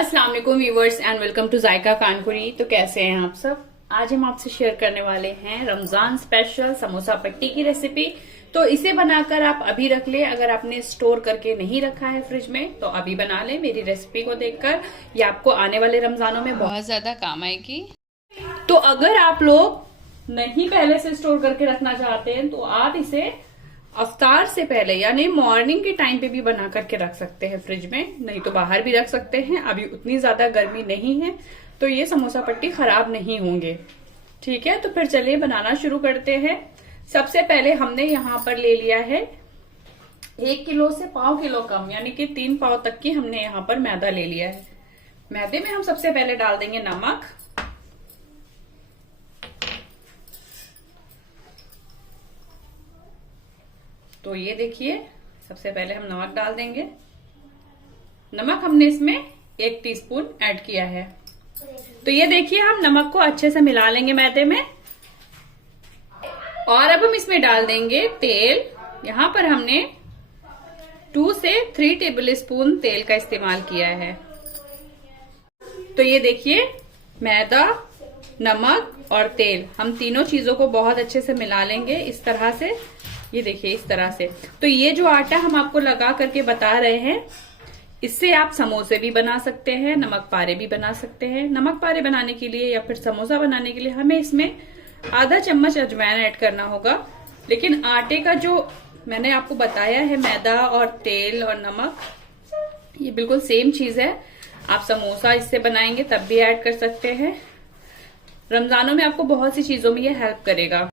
अस्सलाम वालेकुम viewers and welcome to जायका कानपुरी। तो कैसे हैं आप सब। आज हम आपसे शेयर करने वाले हैं रमजान स्पेशल समोसा पट्टी की रेसिपी। तो इसे बनाकर आप अभी रख ले, अगर आपने स्टोर करके नहीं रखा है फ्रिज में तो अभी बना ले। मेरी रेसिपी को देखकर ये आपको आने वाले रमजानों में बहुत ज्यादा काम आएगी। तो अगर आप लोग नहीं पहले से स्टोर करके रखना चाहते हैं तो आप इसे अफ्तार से पहले यानी मॉर्निंग के टाइम पे भी बना करके रख सकते हैं फ्रिज में, नहीं तो बाहर भी रख सकते हैं। अभी उतनी ज्यादा गर्मी नहीं है तो ये समोसा पट्टी खराब नहीं होंगे। ठीक है, तो फिर चलिए बनाना शुरू करते हैं। सबसे पहले हमने यहाँ पर ले लिया है 1 किलो से 1.5 किलो कम यानी कि 3 पाव तक की हमने यहाँ पर मैदा ले लिया है। मैदे में हम सबसे पहले डाल देंगे नमक, तो ये देखिए सबसे पहले हम नमक डाल देंगे। नमक हमने इसमें 1 टीस्पून ऐड किया है। तो ये देखिए हम नमक को अच्छे से मिला लेंगे मैदे में। और अब हम इसमें डाल देंगे तेल। यहाँ पर हमने 2 से 3 टेबल स्पून तेल का इस्तेमाल किया है। तो ये देखिए मैदा, नमक और तेल, हम तीनों चीजों को बहुत अच्छे से मिला लेंगे इस तरह से। ये देखिए इस तरह से। तो ये जो आटा हम आपको लगा करके बता रहे हैं, इससे आप समोसे भी बना सकते हैं, नमक पारे भी बना सकते हैं। नमक पारे बनाने के लिए या फिर समोसा बनाने के लिए हमें इसमें आधा चम्मच अजवाइन ऐड करना होगा। लेकिन आटे का जो मैंने आपको बताया है, मैदा और तेल और नमक, ये बिल्कुल सेम चीज है। आप समोसा इससे बनाएंगे तब भी ऐड कर सकते हैं। रमजानों में आपको बहुत सी चीजों में ये हेल्प करेगा।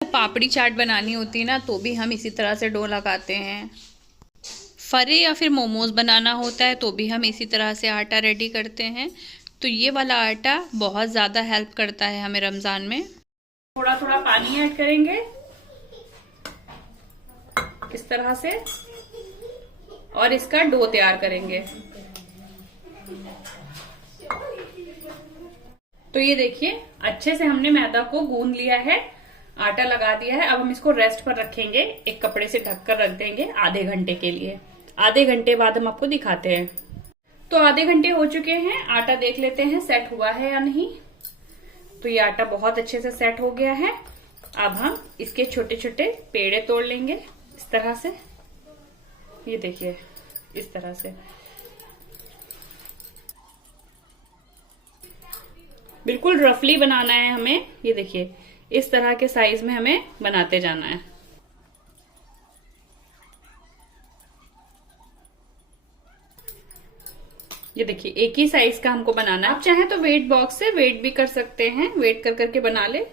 पापड़ी चाट बनानी होती है ना, तो भी हम इसी तरह से डो लगाते हैं। फरे या फिर मोमोज बनाना होता है तो भी हम इसी तरह से आटा रेडी करते हैं। तो ये वाला आटा बहुत ज़्यादा हेल्प करता है हमें रमज़ान में। थोड़ा थोड़ा पानी ऐड करेंगे इस तरह से और इसका डो तैयार करेंगे। तो ये देखिए अच्छे से हमने मैदा को गूंद लिया है, आटा लगा दिया है। अब हम इसको रेस्ट पर रखेंगे, एक कपड़े से ढककर रख देंगे आधे घंटे के लिए। आधे घंटे बाद हम आपको दिखाते हैं। तो आधे घंटे हो चुके हैं, आटा देख लेते हैं सेट हुआ है या नहीं। तो ये आटा बहुत अच्छे से सेट हो गया है। अब हम इसके छोटे छोटे पेड़े तोड़ लेंगे इस तरह से। ये देखिए इस तरह से बिल्कुल रफली बनाना है हमें। ये देखिए इस तरह के साइज में हमें बनाते जाना है। ये देखिए एक ही साइज का हमको बनाना है। आप चाहें तो वेट बॉक्स से वेट भी कर सकते हैं, वेट कर करके बना ले।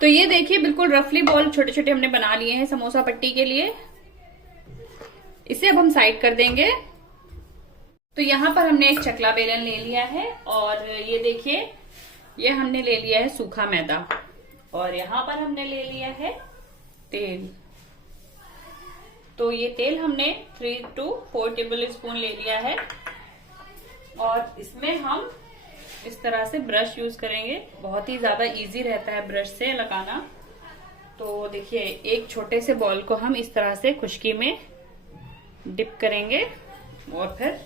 तो ये देखिए बिल्कुल रफली बॉल छोटे छोटे हमने बना लिए हैं समोसा पट्टी के लिए। इसे अब हम साइड कर देंगे। तो यहाँ पर हमने एक चकला बेलन ले लिया है और ये देखिए ये हमने ले लिया है सूखा मैदा और यहाँ पर हमने ले लिया है तेल। तो ये तेल हमने 3 to 4 टेबल स्पून ले लिया है और इसमें हम इस तरह से ब्रश यूज करेंगे। बहुत ही ज्यादा इजी रहता है ब्रश से लगाना। तो देखिए एक छोटे से बॉल को हम इस तरह से खुश्की में डिप करेंगे और फिर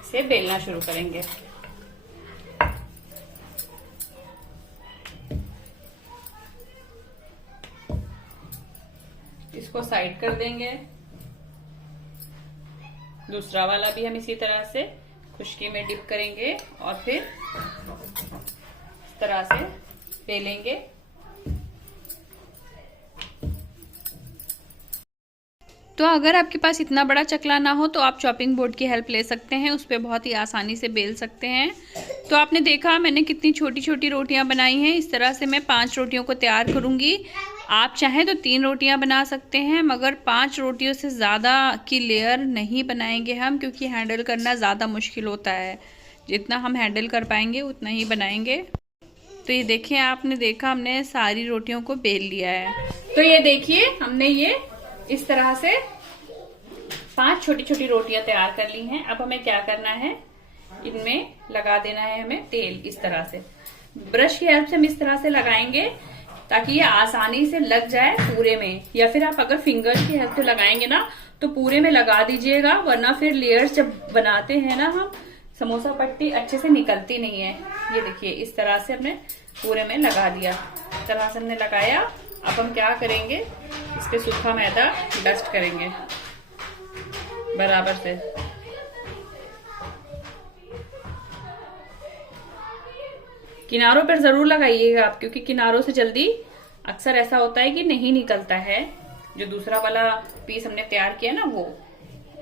इसे बेलना शुरू करेंगे। इसको साइड कर देंगे। दूसरा वाला भी हम इसी तरह से खुश्की में डिप करेंगे और फिर इस तरह से बेलेंगे। तो अगर आपके पास इतना बड़ा चकला ना हो तो आप चॉपिंग बोर्ड की हेल्प ले सकते हैं, उस पर बहुत ही आसानी से बेल सकते हैं। तो आपने देखा मैंने कितनी छोटी छोटी रोटियां बनाई हैं। इस तरह से मैं 5 रोटियों को तैयार करूंगी। आप चाहें तो 3 रोटियां बना सकते हैं, मगर 5 रोटियों से ज़्यादा की लेयर नहीं बनाएंगे हम, क्योंकि हैंडल करना ज़्यादा मुश्किल होता है। जितना हम हैंडल कर पाएंगे उतना ही बनाएंगे। तो ये देखिए आपने देखा हमने सारी रोटियों को बेल लिया है। तो ये देखिए हमने ये इस तरह से 5 छोटी छोटी रोटियां तैयार कर ली हैं। अब हमें क्या करना है, इनमें लगा देना है हमें तेल। इस तरह से ब्रश की हेल्प से हम इस तरह से लगाएंगे ताकि ये आसानी से लग जाए पूरे में, या फिर आप अगर फिंगर्स की हेल्प से लगाएंगे ना तो पूरे में लगा दीजिएगा, वरना फिर लेयर्स जब बनाते हैं ना हम समोसा पट्टी अच्छे से निकलती नहीं है। ये देखिए इस तरह से हमने पूरे में लगा दिया। इस तरह से हमने लगाया। अब हम क्या करेंगे, इस पे सूखा मैदा डस्ट करेंगे बराबर से। किनारों पर जरूर लगाइएगा आप, क्योंकि किनारों से जल्दी अक्सर ऐसा होता है कि नहीं निकलता है जो दूसरा वाला पीस हमने तैयार किया ना वो,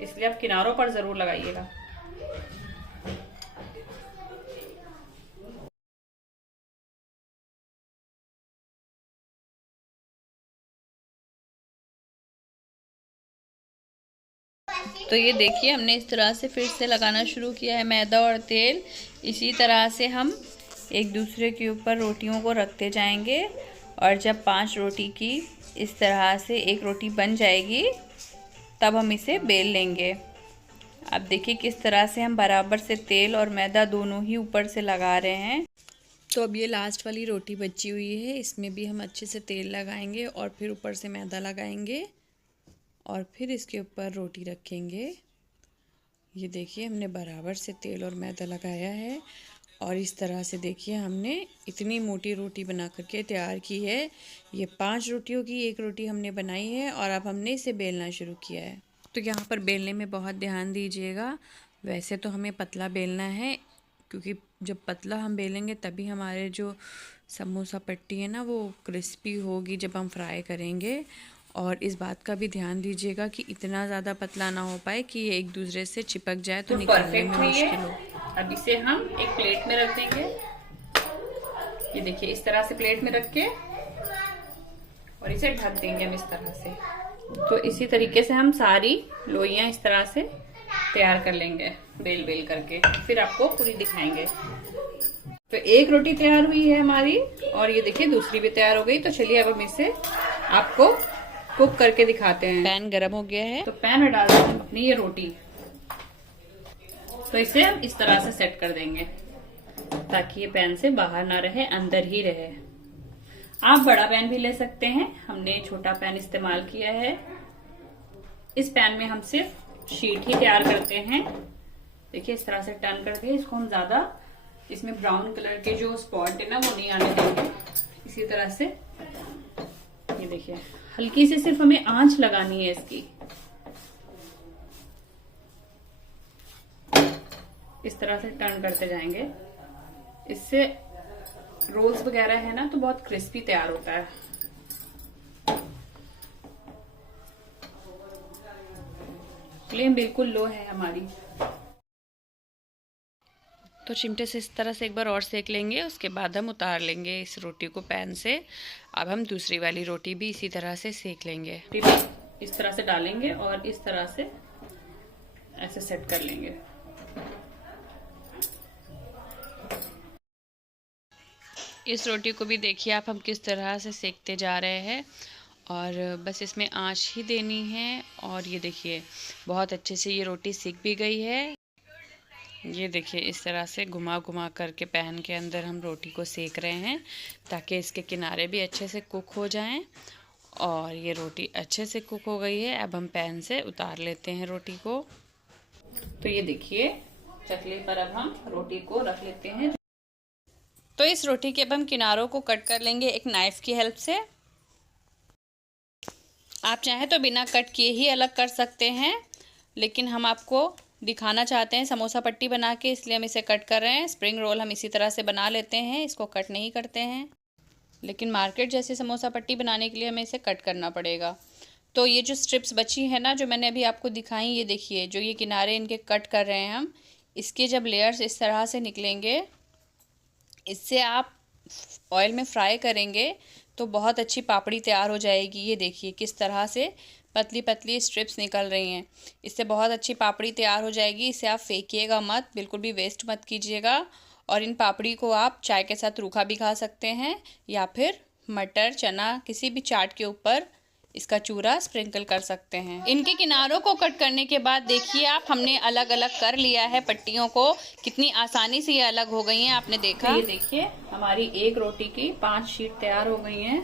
इसलिए आप किनारों पर जरूर लगाइएगा। तो ये देखिए हमने इस तरह से फिर से लगाना शुरू किया है मैदा और तेल। इसी तरह से हम एक दूसरे के ऊपर रोटियों को रखते जाएंगे, और जब 5 रोटी की इस तरह से एक रोटी बन जाएगी तब हम इसे बेल लेंगे। अब देखिए किस तरह से हम बराबर से तेल और मैदा दोनों ही ऊपर से लगा रहे हैं। तो अब ये लास्ट वाली रोटी बची हुई है, इसमें भी हम अच्छे से तेल लगाएंगे और फिर ऊपर से मैदा लगाएंगे और फिर इसके ऊपर रोटी रखेंगे। ये देखिए हमने बराबर से तेल और मैदा लगाया है, और इस तरह से देखिए हमने इतनी मोटी रोटी बना करके तैयार की है। ये 5 रोटियों की एक रोटी हमने बनाई है, और अब हमने इसे बेलना शुरू किया है। तो यहाँ पर बेलने में बहुत ध्यान दीजिएगा। वैसे तो हमें पतला बेलना है, क्योंकि जब पतला हम बेलेंगे तभी हमारे जो समोसा पट्टी है ना वो क्रिस्पी होगी जब हम फ्राई करेंगे। और इस बात का भी ध्यान दीजिएगा कि इतना ज़्यादा पतला ना हो पाए कि ये एक दूसरे से चिपक जाए तो निकालने में मुश्किल हो। अब इसे हम एक प्लेट में रख देंगे। ये देखिए इस तरह से प्लेट में रख के और इसे ढक देंगे हम इस तरह से। तो इसी तरीके से हम सारी लोइयां इस तरह से तैयार कर लेंगे बेल बेल करके, फिर आपको पूरी दिखाएंगे। तो एक रोटी तैयार हुई है हमारी, और ये देखिए दूसरी भी तैयार हो गई। तो चलिए अब हम इसे आपको कुक करके दिखाते हैं। पैन गरम हो गया है, तो पैन में डाल देंगे अपनी ये रोटी। तो इसे हम इस तरह से सेट कर देंगे ताकि ये पैन से बाहर ना रहे, अंदर ही रहे। आप बड़ा पैन भी ले सकते हैं, हमने छोटा पैन इस्तेमाल किया है। इस पैन में हम सिर्फ शीट ही तैयार करते हैं। देखिए इस तरह से टर्न करके इसको हम ज्यादा इसमें ब्राउन कलर के जो स्पॉट है ना वो नहीं आने देंगे। इसी तरह से ये देखिए हल्की सी सिर्फ हमें आंच लगानी है इसकी। इस तरह से टर्न करते जाएंगे। इससे रोल्स वगैरह है ना तो बहुत क्रिस्पी तैयार होता है। फ्लेम बिल्कुल लो है हमारी। तो चिमटे से इस तरह से एक बार और सेक लेंगे, उसके बाद हम उतार लेंगे इस रोटी को पैन से। अब हम दूसरी वाली रोटी भी इसी तरह से सेक लेंगे। इस तरह से डालेंगे और इस तरह से ऐसे सेट कर लेंगे। इस रोटी को भी देखिए आप हम किस तरह से सेकते जा रहे हैं, और बस इसमें आंच ही देनी है। और ये देखिए बहुत अच्छे से ये रोटी सेक भी गई है। ये देखिए इस तरह से घुमा घुमा करके पैन के अंदर हम रोटी को सेक रहे हैं ताकि इसके किनारे भी अच्छे से कुक हो जाएं। और ये रोटी अच्छे से कुक हो गई है। अब हम पैन से उतार लेते हैं रोटी को। तो ये देखिए चकले पर अब हम रोटी को रख लेते हैं। तो इस रोटी के अब हम किनारों को कट कर लेंगे एक नाइफ की हेल्प से। आप चाहें तो बिना कट किए ही अलग कर सकते हैं, लेकिन हम आपको दिखाना चाहते हैं समोसा पट्टी बना के, इसलिए हम इसे कट कर रहे हैं। स्प्रिंग रोल हम इसी तरह से बना लेते हैं, इसको कट नहीं करते हैं, लेकिन मार्केट जैसी समोसा पट्टी बनाने के लिए हमें इसे कट करना पड़ेगा। तो ये जो स्ट्रिप्स बची हैं ना जो मैंने अभी आपको दिखाई, ये देखिए जो ये किनारे इनके कट कर रहे हैं हम, इसके जब लेयर्स इस तरह से निकलेंगे, इससे आप ऑयल में फ्राई करेंगे तो बहुत अच्छी पापड़ी तैयार हो जाएगी। ये देखिए किस तरह से पतली पतली स्ट्रिप्स निकल रही हैं, इससे बहुत अच्छी पापड़ी तैयार हो जाएगी। इसे आप फेंकिएगा मत, बिल्कुल भी वेस्ट मत कीजिएगा। और इन पापड़ी को आप चाय के साथ रूखा भी खा सकते हैं, या फिर मटर चना किसी भी चाट के ऊपर इसका चूरा स्प्रिंकल कर सकते हैं। इनके किनारों को कट करने के बाद देखिए आप हमने अलग अलग कर लिया है पट्टियों को, कितनी आसानी से ये अलग हो गई हैं, आपने देखा। ये देखिए हमारी एक रोटी की 5 शीट तैयार हो गई हैं।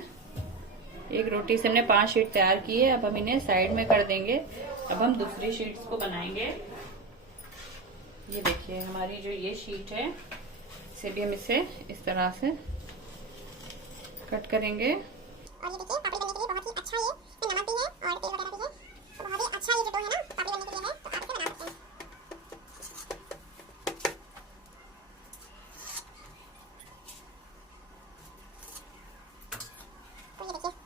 एक रोटी से हमने 5 शीट तैयार की है। अब हम इन्हें साइड में कर देंगे। अब हम दूसरी शीट्स को बनाएंगे। ये देखिए हमारी जो ये शीट है, इसे भी हम इसे इस तरह से कट करेंगे। और ये देखिए पापड़ी बनने के लिए बहुत ही अच्छा, ये नमक भी है और तेल वगैरह भी है, तो बहुत ही अच्छा ये जो डो है ना पापड़ी बनने के लिए है, तो आप इसे बना सकते हैं। तो ये देखिए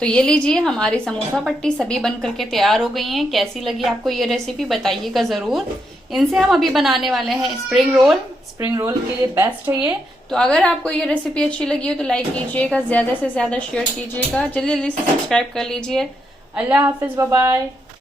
तो ये लीजिए हमारी समोसा पट्टी सभी बन करके तैयार हो गई हैं। कैसी लगी आपको ये रेसिपी बताइएगा जरूर। इनसे हम अभी बनाने वाले हैं स्प्रिंग रोल। स्प्रिंग रोल के लिए बेस्ट है ये। तो अगर आपको ये रेसिपी अच्छी लगी हो तो लाइक कीजिएगा, ज्यादा से ज्यादा शेयर कीजिएगा, जल्दी जल्दी से सब्सक्राइब कर लीजिए। अल्लाह हाफिज, बाय बाय।